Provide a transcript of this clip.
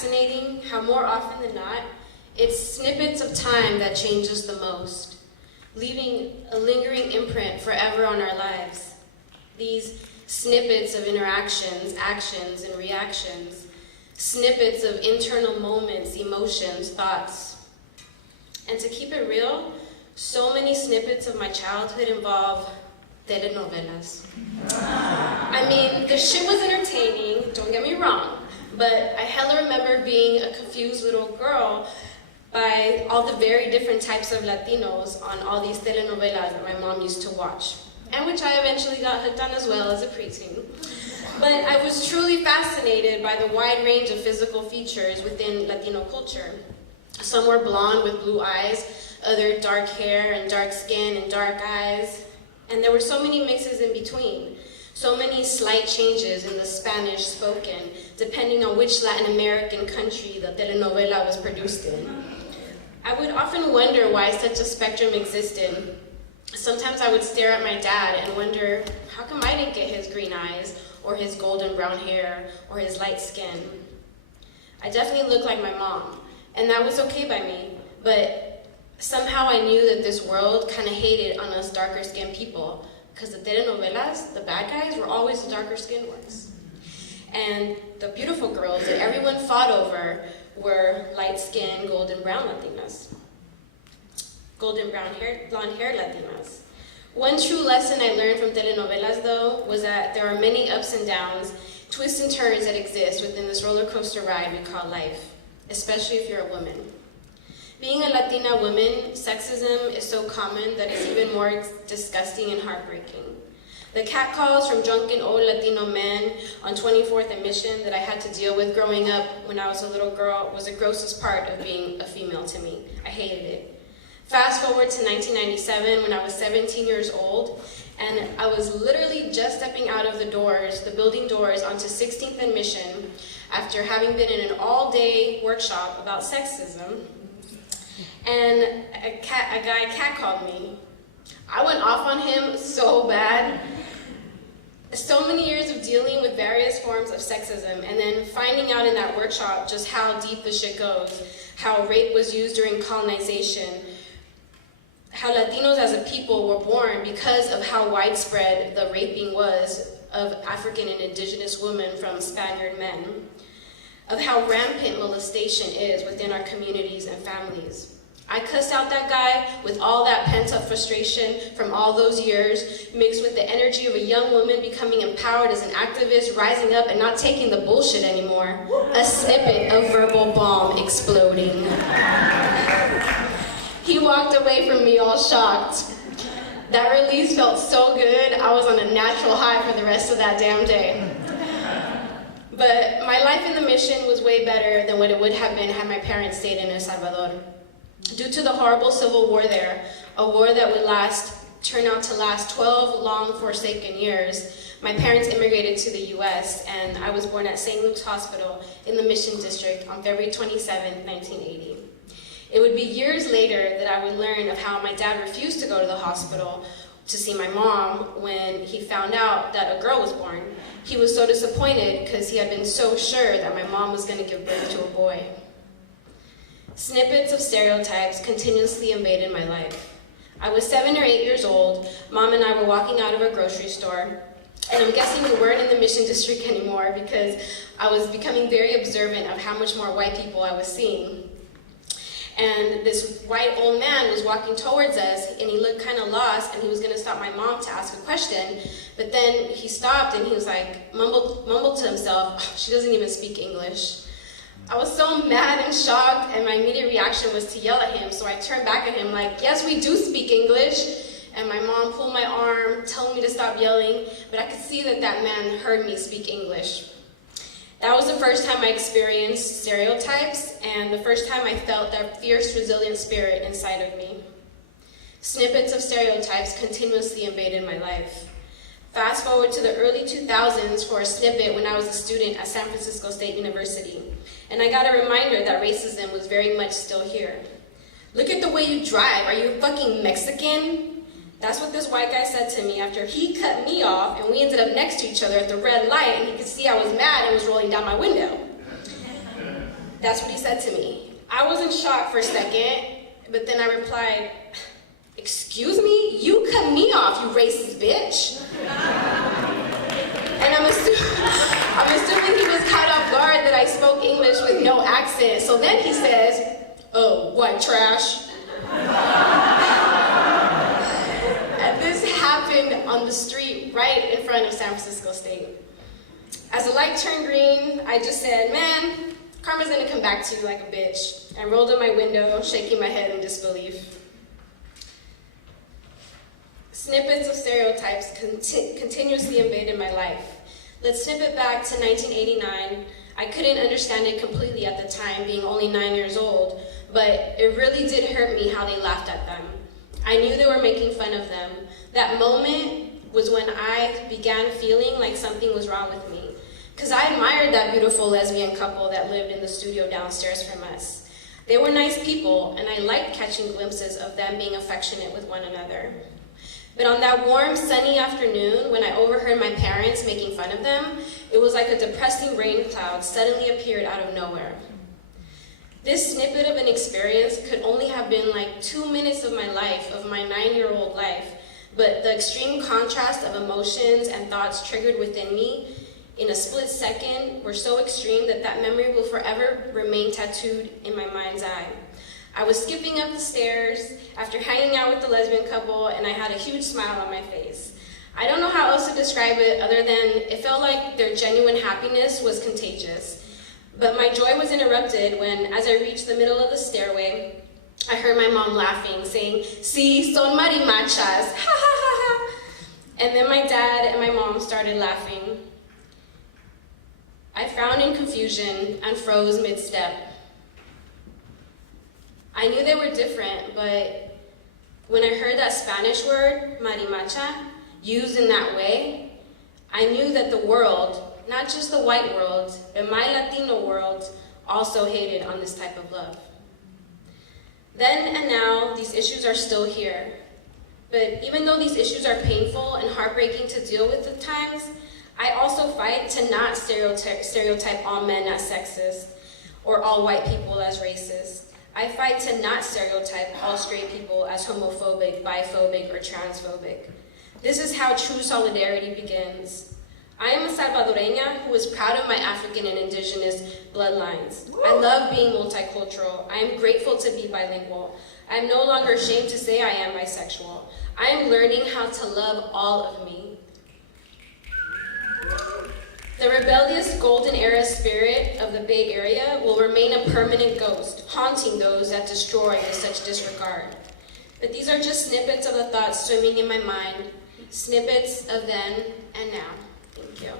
fascinating how more often than not, it's snippets of time that change us the most, leaving a lingering imprint forever on our lives. These snippets of interactions, actions, and reactions, snippets of internal moments, emotions, thoughts. And to keep it real, so many snippets of my childhood involve telenovelas. I mean, the shit was entertaining, don't get me wrong, but I hella remember being a confused little girl by all the very different types of Latinos on all these telenovelas that my mom used to watch, and which I eventually got hooked on as well as a preteen. But I was truly fascinated by the wide range of physical features within Latino culture. Some were blonde with blue eyes, other dark hair and dark skin and dark eyes, and there were so many mixes in between. So many slight changes in the Spanish spoken, depending on which Latin American country the telenovela was produced in. I would often wonder why such a spectrum existed. Sometimes I would stare at my dad and wonder, how come I didn't get his green eyes, or his golden brown hair, or his light skin? I definitely looked like my mom, and that was okay by me, but somehow I knew that this world kind of hated on us darker skinned people, because the telenovelas, the bad guys, were always the darker skinned ones. And the beautiful girls that everyone fought over were light-skinned, golden brown Latinas. Golden brown hair, blonde hair Latinas. One true lesson I learned from telenovelas, though, was that there are many ups and downs, twists and turns that exist within this roller coaster ride we call life, especially if you're a woman. Being a Latina woman, sexism is so common that it's even more disgusting and heartbreaking. The catcalls from drunken old Latino men on 24th and Mission that I had to deal with growing up when I was a little girl was the grossest part of being a female to me. I hated it. Fast forward to 1997 when I was 17 years old, and I was literally just stepping out of the building doors onto 16th and Mission after having been in an all-day workshop about sexism, and a guy catcalled me. I went off on him so bad. So many years of dealing with various forms of sexism and then finding out in that workshop just how deep the shit goes, how rape was used during colonization, how Latinos as a people were born because of how widespread the raping was of African and indigenous women from Spaniard men, of how rampant molestation is within our communities and families. I cussed out that guy with all that pent-up frustration from all those years, mixed with the energy of a young woman becoming empowered as an activist, rising up and not taking the bullshit anymore. A snippet of verbal bomb exploding. He walked away from me all shocked. That release felt so good, I was on a natural high for the rest of that damn day. But my life in the Mission was way better than what it would have been had my parents stayed in El Salvador. Due to the horrible civil war there, a war that would turn out to last 12 long forsaken years, my parents immigrated to the US, and I was born at St. Luke's Hospital in the Mission District on February 27, 1980. It would be years later that I would learn of how my dad refused to go to the hospital to see my mom when he found out that a girl was born. He was so disappointed because he had been so sure that my mom was going to give birth to a boy. Snippets of stereotypes continuously invaded my life. I was 7 or 8 years old. Mom and I were walking out of a grocery store, and I'm guessing we weren't in the Mission District anymore because I was becoming very observant of how much more white people I was seeing. And this white old man was walking towards us, and he looked kind of lost, and he was going to stop my mom to ask a question, but then he stopped and he was like, mumbled to himself, oh, she doesn't even speak English. I was so mad and shocked, and my immediate reaction was to yell at him, so I turned back at him like, yes, we do speak English. And my mom pulled my arm, telling me to stop yelling, but I could see that that man heard me speak English. That was the first time I experienced stereotypes, and the first time I felt that fierce, resilient spirit inside of me. Snippets of stereotypes continuously invaded my life. Fast forward to the early 2000s for a snippet when I was a student at San Francisco State University, and I got a reminder that racism was very much still here. Look at the way you drive, are you fucking Mexican? That's what this white guy said to me after he cut me off and we ended up next to each other at the red light, and he could see I was mad and was rolling down my window. That's what he said to me. I was in shock for a second, but then I replied, "Excuse me? You cut me off, you racist bitch." And I'm assuming he was caught off guard that I spoke English with no accent. So then he says, "Oh, white trash." And this happened on the street right in front of San Francisco State. As the light turned green, I just said, "Man, karma's gonna come back to you like a bitch," and rolled up my window, shaking my head in disbelief. Snippets of stereotypes continuously invaded my life. Let's snip it back to 1989. I couldn't understand it completely at the time, being only 9 years old, but it really did hurt me how they laughed at them. I knew they were making fun of them. That moment was when I began feeling like something was wrong with me, because I admired that beautiful lesbian couple that lived in the studio downstairs from us. They were nice people, and I liked catching glimpses of them being affectionate with one another. But on that warm, sunny afternoon, when I overheard my parents making fun of them, it was like a depressing rain cloud suddenly appeared out of nowhere. This snippet of an experience could only have been like 2 minutes of my life, of my 9-year-old life, but the extreme contrast of emotions and thoughts triggered within me in a split second were so extreme that that memory will forever remain tattooed in my mind's eye. I was skipping up the stairs after hanging out with the lesbian couple, and I had a huge smile on my face. I don't know how else to describe it other than it felt like their genuine happiness was contagious. But my joy was interrupted when, as I reached the middle of the stairway, I heard my mom laughing, saying, "Sí, son marimachas, ha ha ha ha." And then my dad and my mom started laughing. I frowned in confusion and froze mid-step. I knew they were different, but when I heard that Spanish word, marimacha, used in that way, I knew that the world, not just the white world, but my Latino world, also hated on this type of love. Then and now, these issues are still here. But even though these issues are painful and heartbreaking to deal with at times, I also fight to not stereotype all men as sexist or all white people as racist. I fight to not stereotype all straight people as homophobic, biphobic, or transphobic. This is how true solidarity begins. I am a Salvadoreña who is proud of my African and indigenous bloodlines. I love being multicultural. I am grateful to be bilingual. I am no longer ashamed to say I am bisexual. I am learning how to love all of me. The rebellious golden era spirit of the Bay Area will remain a permanent ghost, haunting those that destroy with such disregard. But these are just snippets of the thoughts swimming in my mind, snippets of then and now. Thank you.